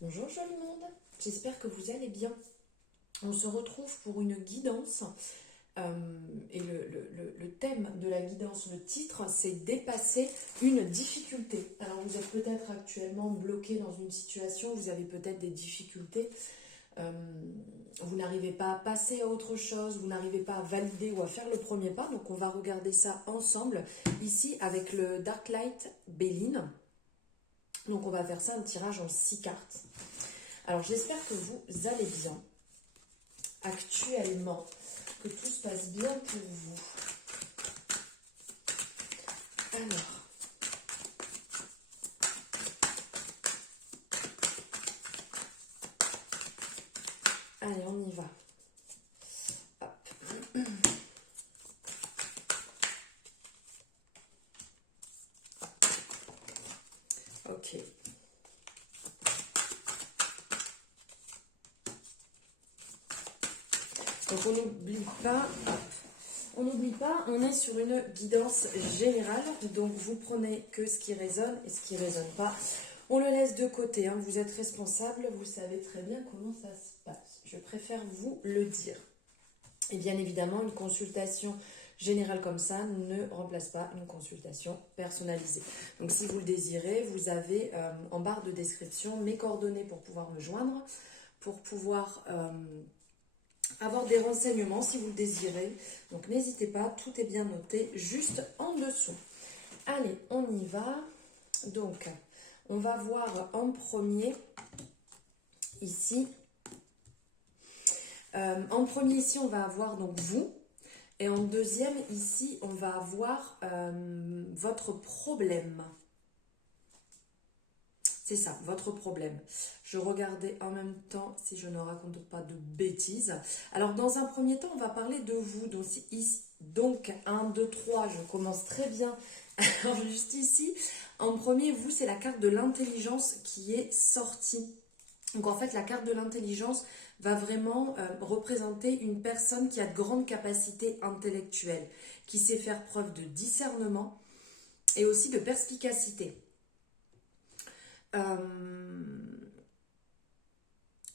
Bonjour joli monde, j'espère que vous allez bien. On se retrouve pour une guidance et le thème de la guidance, le titre, c'est dépasser une difficulté. Alors vous êtes peut-être actuellement bloqué dans une situation, vous avez peut-être des difficultés, euh, vous n'arrivez pas à passer à autre chose, vous n'arrivez pas à valider ou à faire le premier pas, donc on va regarder ça ensemble ici avec le Dark Light Béline. Donc on va faire ça un tirage en 6 cartes. Alors j'espère que vous allez bien actuellement, que tout se passe bien pour vous. Alors, allez, on y va. Hop. Ok. Donc on n'oublie pas, on est sur une guidance générale, donc vous prenez que ce qui résonne et ce qui ne résonne pas, on le laisse de côté, hein. Vous êtes responsable, vous savez très bien comment ça se passe. Je préfère vous le dire. Et bien évidemment, une consultation générale comme ça ne remplace pas une consultation personnalisée. Donc si vous le désirez, vous avez en barre de description mes coordonnées pour pouvoir me joindre, pour pouvoir avoir des renseignements si vous le désirez. Donc n'hésitez pas, tout est bien noté juste en dessous. Allez, on y va. Donc, on va voir en premier ici. En premier ici, on va avoir donc vous. Et en deuxième ici, on va avoir votre problème. C'est ça, votre problème. Je regardais en même temps si je ne raconte pas de bêtises. Alors, dans un premier temps, on va parler de vous. Donc 1, 2, 3, je commence très bien. Alors, juste ici, en premier, vous, c'est la carte de l'intelligence qui est sortie. Donc, en fait, la carte de l'intelligence va vraiment représenter une personne qui a de grandes capacités intellectuelles, qui sait faire preuve de discernement et aussi de perspicacité.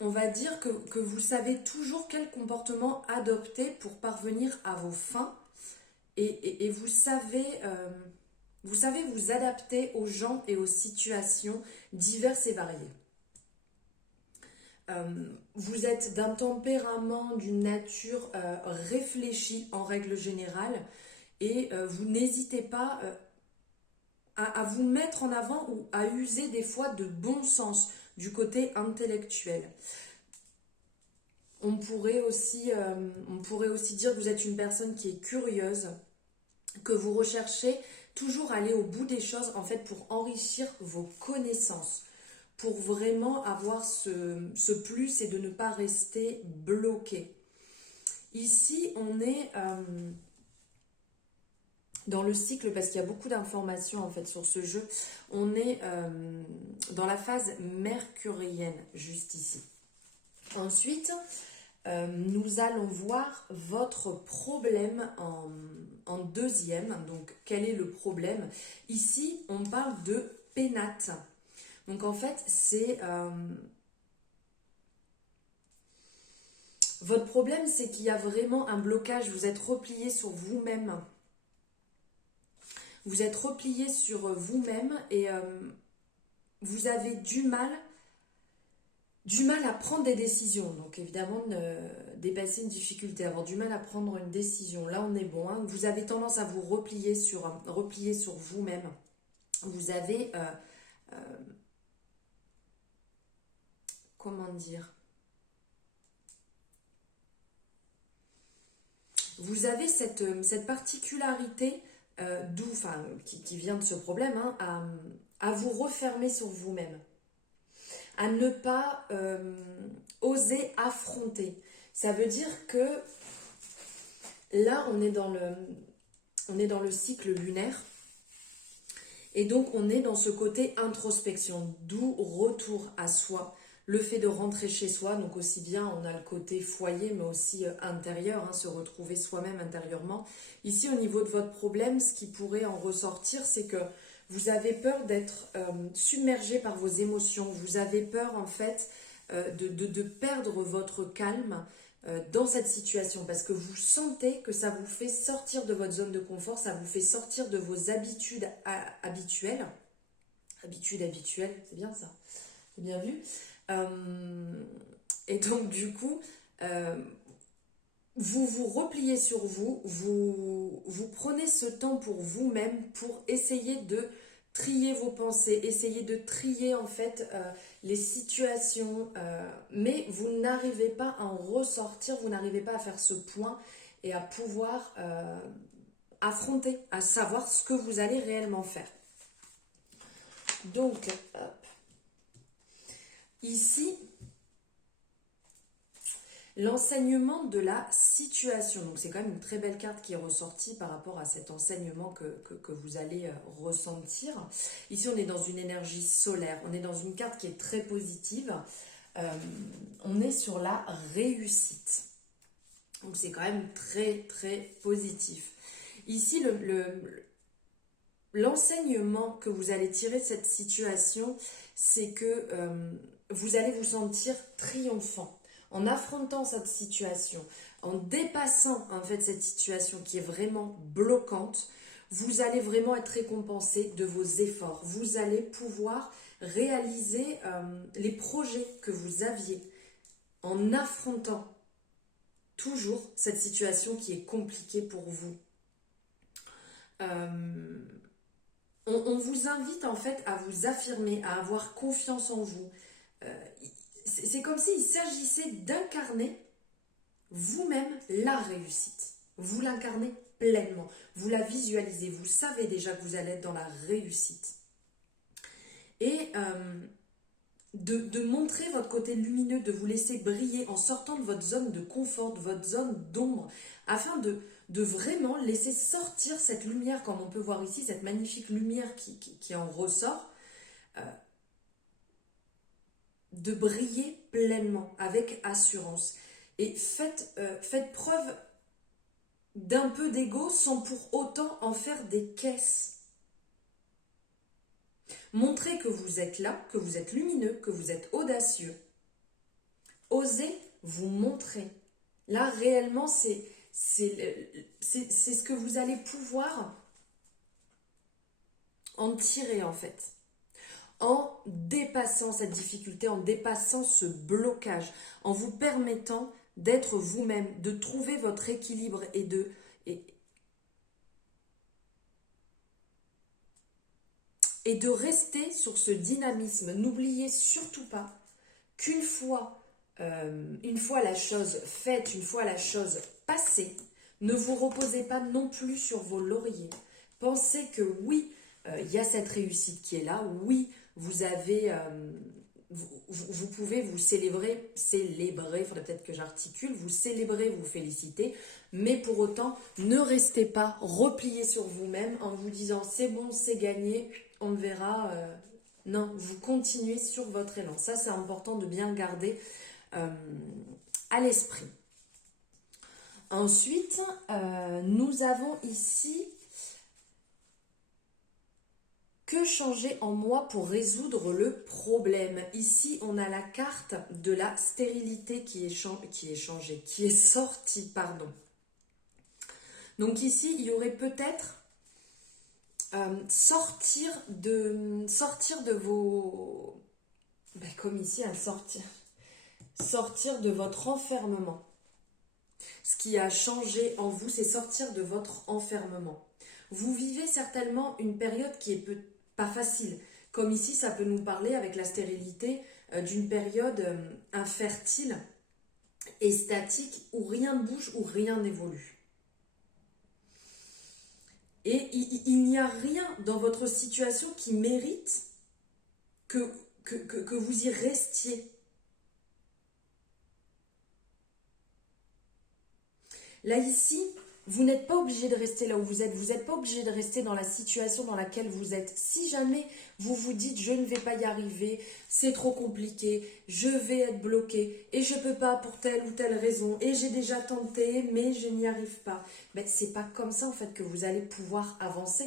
On va dire que vous savez toujours quel comportement adopter pour parvenir à vos fins et vous savez vous adapter aux gens et aux situations diverses et variées. Vous êtes d'un tempérament, d'une nature réfléchie en règle générale et vous n'hésitez pas à vous mettre en avant ou à user des fois de bon sens du côté intellectuel. On pourrait aussi dire que vous êtes une personne qui est curieuse, que vous recherchez toujours aller au bout des choses en fait pour enrichir vos connaissances, pour vraiment avoir ce plus et de ne pas rester bloqué. Ici, on est dans le cycle, parce qu'il y a beaucoup d'informations en fait sur ce jeu, on est dans la phase mercurienne, juste ici. Ensuite, nous allons voir votre problème en deuxième. Donc, quel est le problème? Ici, on parle de pénate. Donc, en fait, c'est... votre problème, c'est qu'il y a vraiment un blocage. Vous êtes replié sur vous-même. Vous êtes replié sur vous-même et vous avez du mal à prendre des décisions. Donc évidemment, dépasser une difficulté, avoir du mal à prendre une décision. Là, on est bon. Hein. Vous avez tendance à vous replier sur vous-même. Vous avez... comment dire? Vous avez cette particularité qui vient de ce problème, hein, à vous refermer sur vous-même, à ne pas oser affronter. Ça veut dire que là, on est dans le cycle lunaire et donc on est dans ce côté introspection, d'où retour à soi, le fait de rentrer chez soi. Donc aussi bien on a le côté foyer mais aussi intérieur, hein, se retrouver soi-même intérieurement. Ici au niveau de votre problème, ce qui pourrait en ressortir, c'est que Vous avez peur d'être submergé par vos émotions. Vous avez peur en fait de perdre votre calme dans cette situation parce que vous sentez que ça vous fait sortir de votre zone de confort, ça vous fait sortir de vos habitudes habituelles. Habituelles, c'est bien ça, c'est bien vu. Et donc du coup, vous vous repliez sur vous, vous prenez ce temps pour vous-même pour essayer de trier vos pensées, essayer de trier en fait les situations, mais vous n'arrivez pas à en ressortir, vous n'arrivez pas à faire ce point et à pouvoir affronter, à savoir ce que vous allez réellement faire. Donc, hop. Ici, l'enseignement de la situation. Donc c'est quand même une très belle carte qui est ressortie par rapport à cet enseignement que vous allez ressentir. Ici, on est dans une énergie solaire. On est dans une carte qui est très positive. On est sur la réussite. Donc c'est quand même très très positif. Ici, l'enseignement que vous allez tirer de cette situation, c'est que vous allez vous sentir triomphant. En affrontant cette situation, en dépassant en fait cette situation qui est vraiment bloquante, vous allez vraiment être récompensé de vos efforts. Vous allez pouvoir réaliser les projets que vous aviez en affrontant toujours cette situation qui est compliquée pour vous. On vous invite en fait à vous affirmer, à avoir confiance en vous. C'est comme s'il s'agissait d'incarner vous-même la réussite. Vous l'incarnez pleinement. Vous la visualisez. Vous savez déjà que vous allez être dans la réussite. Et de montrer votre côté lumineux, de vous laisser briller en sortant de votre zone de confort, de votre zone d'ombre, afin de vraiment laisser sortir cette lumière, comme on peut voir ici, cette magnifique lumière qui en ressort. De briller pleinement, avec assurance. Et faites preuve d'un peu d'ego sans pour autant en faire des caisses. Montrez que vous êtes là, que vous êtes lumineux, que vous êtes audacieux. Osez vous montrer. Là, réellement, c'est ce que vous allez pouvoir en tirer, en fait. En dépassant cette difficulté, en dépassant ce blocage, en vous permettant d'être vous-même, de trouver votre équilibre et de rester sur ce dynamisme. N'oubliez surtout pas qu'une fois, la chose faite, une fois la chose passée, ne vous reposez pas non plus sur vos lauriers. Pensez que oui, il y a cette réussite qui est là, oui, vous avez, vous pouvez vous célébrer, il faudrait peut-être que j'articule, vous célébrer, vous féliciter, mais pour autant, ne restez pas replié sur vous-même en vous disant c'est bon, c'est gagné, on verra. Non, vous continuez sur votre élan. Ça, c'est important de bien garder à l'esprit. Ensuite, nous avons ici que changer en moi pour résoudre le problème. Ici, on a la carte de la stérilité qui est sortie, pardon. Donc ici, il y aurait peut-être sortir de vos... comme ici, sortir de votre enfermement. Ce qui a changé en vous, c'est sortir de votre enfermement. Vous vivez certainement une période qui est pas facile. Comme ici, ça peut nous parler avec la stérilité d'une période infertile et statique où rien ne bouge, où rien n'évolue. Et il n'y a rien dans votre situation qui mérite que vous y restiez. Là, ici, vous n'êtes pas obligé de rester là où vous êtes. Vous n'êtes pas obligé de rester dans la situation dans laquelle vous êtes. Si jamais vous vous dites « je ne vais pas y arriver, c'est trop compliqué, je vais être bloqué et je ne peux pas pour telle ou telle raison et j'ai déjà tenté mais je n'y arrive pas », c'est pas comme ça en fait que vous allez pouvoir avancer.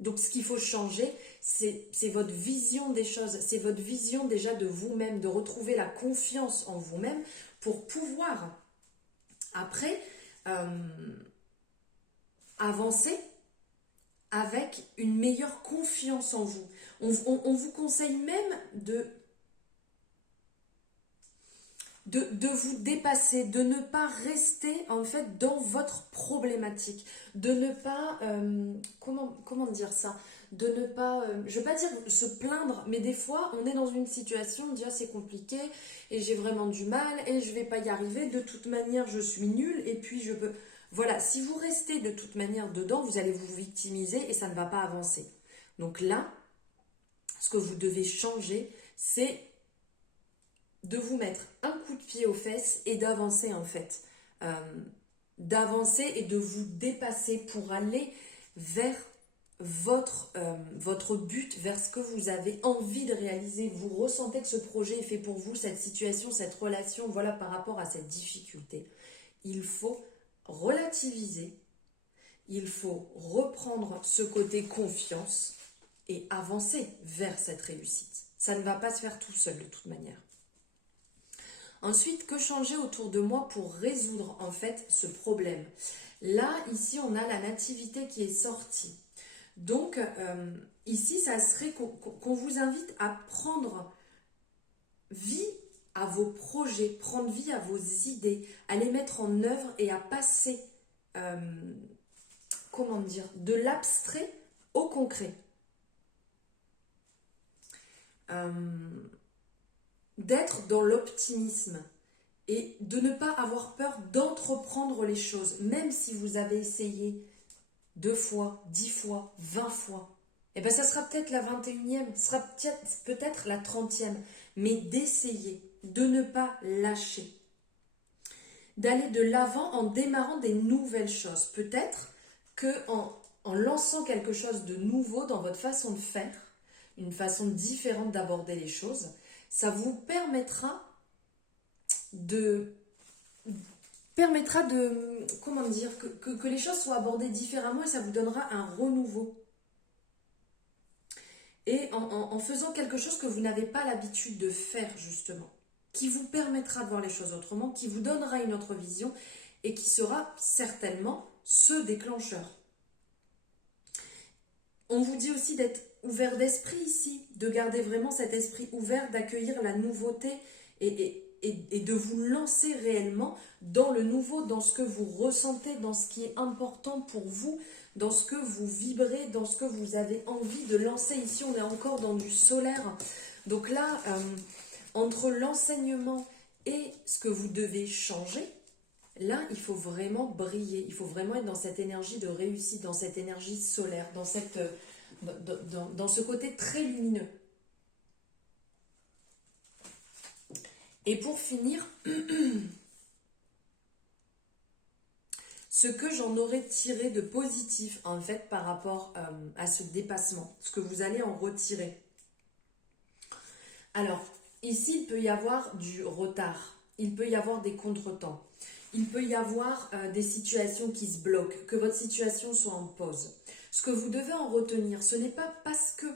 Donc ce qu'il faut changer, c'est votre vision des choses, c'est votre vision déjà de vous-même, de retrouver la confiance en vous-même pour pouvoir après avancer avec une meilleure confiance en vous. On vous conseille même de vous dépasser, de ne pas rester en fait dans votre problématique, de ne pas, comment dire ça, de ne pas, je ne veux pas dire se plaindre, mais des fois on est dans une situation, on dit ah, c'est compliqué et j'ai vraiment du mal et je ne vais pas y arriver, de toute manière je suis nulle et puis je peux... Voilà, si vous restez de toute manière dedans, vous allez vous victimiser et ça ne va pas avancer. Donc là, ce que vous devez changer, c'est de vous mettre un coup de pied aux fesses et d'avancer en fait. D'avancer et de vous dépasser pour aller vers votre but, vers ce que vous avez envie de réaliser. Vous ressentez que ce projet est fait pour vous, cette situation, cette relation, voilà, par rapport à cette difficulté. Il faut relativiser, il faut reprendre ce côté confiance et avancer vers cette réussite. Ça ne va pas se faire tout seul de toute manière. Ensuite, que changer autour de moi pour résoudre en fait ce problème? Là, ici, on a la nativité qui est sortie. Donc, ici, ça serait qu'on vous invite à prendre vie à vos projets, prendre vie à vos idées, à les mettre en œuvre et à passer, comment dire, de l'abstrait au concret. D'être dans l'optimisme et de ne pas avoir peur d'entreprendre les choses, même si vous avez essayé 2 fois, 10 fois, 20 fois. Et bien ça sera peut-être la 21e, ce sera peut-être la 30e, mais d'essayer, de ne pas lâcher. D'aller de l'avant en démarrant des nouvelles choses. Peut-être qu'en lançant quelque chose de nouveau dans votre façon de faire, une façon différente d'aborder les choses, ça vous permettra de comment dire, que les choses soient abordées différemment et ça vous donnera un renouveau. Et en faisant quelque chose que vous n'avez pas l'habitude de faire justement, qui vous permettra de voir les choses autrement, qui vous donnera une autre vision et qui sera certainement ce déclencheur. On vous dit aussi d'être ouvert d'esprit ici, de garder vraiment cet esprit ouvert, d'accueillir la nouveauté et de vous lancer réellement dans le nouveau, dans ce que vous ressentez, dans ce qui est important pour vous, dans ce que vous vibrez, dans ce que vous avez envie de lancer. Ici, on est encore dans du solaire. Donc là, entre l'enseignement et ce que vous devez changer, là, il faut vraiment briller. Il faut vraiment être dans cette énergie de réussite, dans cette énergie solaire, dans ce côté très lumineux. Et pour finir, ce que j'en aurais tiré de positif en fait par rapport à ce dépassement, ce que vous allez en retirer. Alors, ici, il peut y avoir du retard, il peut y avoir des contretemps, il peut y avoir des situations qui se bloquent, que votre situation soit en pause. Ce que vous devez en retenir, ce n'est pas parce que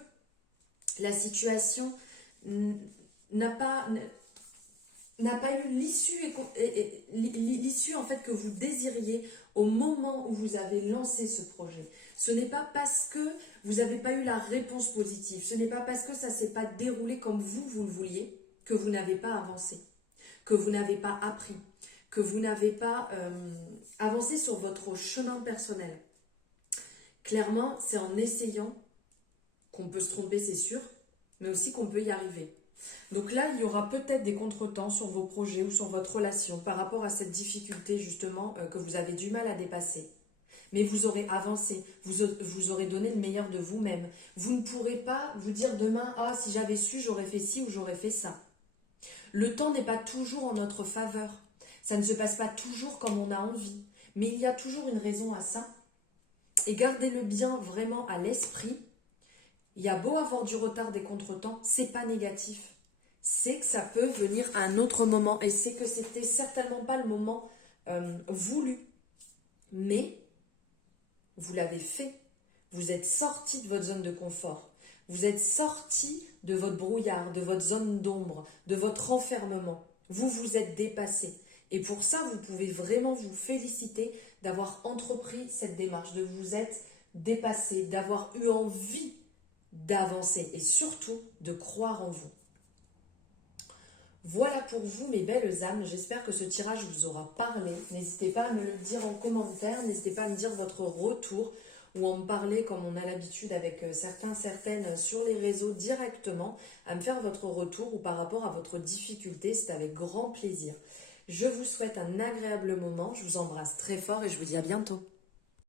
la situation n'a pas eu l'issue en fait que vous désiriez au moment où vous avez lancé ce projet. Ce n'est pas parce que vous n'avez pas eu la réponse positive, ce n'est pas parce que ça ne s'est pas déroulé comme vous le vouliez que vous n'avez pas avancé, que vous n'avez pas appris, que vous n'avez pas avancé sur votre chemin personnel. Clairement, c'est en essayant qu'on peut se tromper, c'est sûr, mais aussi qu'on peut y arriver. Donc là, il y aura peut-être des contretemps sur vos projets ou sur votre relation par rapport à cette difficulté justement que vous avez du mal à dépasser. Mais vous aurez avancé, vous aurez donné le meilleur de vous-même. Vous ne pourrez pas vous dire demain, ah si j'avais su, j'aurais fait ci ou j'aurais fait ça. Le temps n'est pas toujours en notre faveur. Ça ne se passe pas toujours comme on a envie. Mais il y a toujours une raison à ça. Et gardez-le bien vraiment à l'esprit. Il y a beau avoir du retard, des contretemps, c'est pas négatif. C'est que ça peut venir à un autre moment et c'est que c'était certainement pas le moment voulu. Mais vous l'avez fait. Vous êtes sorti de votre zone de confort. Vous êtes sorti de votre brouillard, de votre zone d'ombre, de votre enfermement. Vous vous êtes dépassé. Et pour ça, vous pouvez vraiment vous féliciter d'avoir entrepris cette démarche, de vous être dépassé, d'avoir eu envie d'avancer et surtout de croire en vous. Voilà pour vous mes belles âmes, j'espère que ce tirage vous aura parlé. N'hésitez pas à me le dire en commentaire, n'hésitez pas à me dire votre retour ou à me parler comme on a l'habitude avec certaines sur les réseaux directement, à me faire votre retour ou par rapport à votre difficulté, c'est avec grand plaisir. Je vous souhaite un agréable moment, je vous embrasse très fort et je vous dis à bientôt.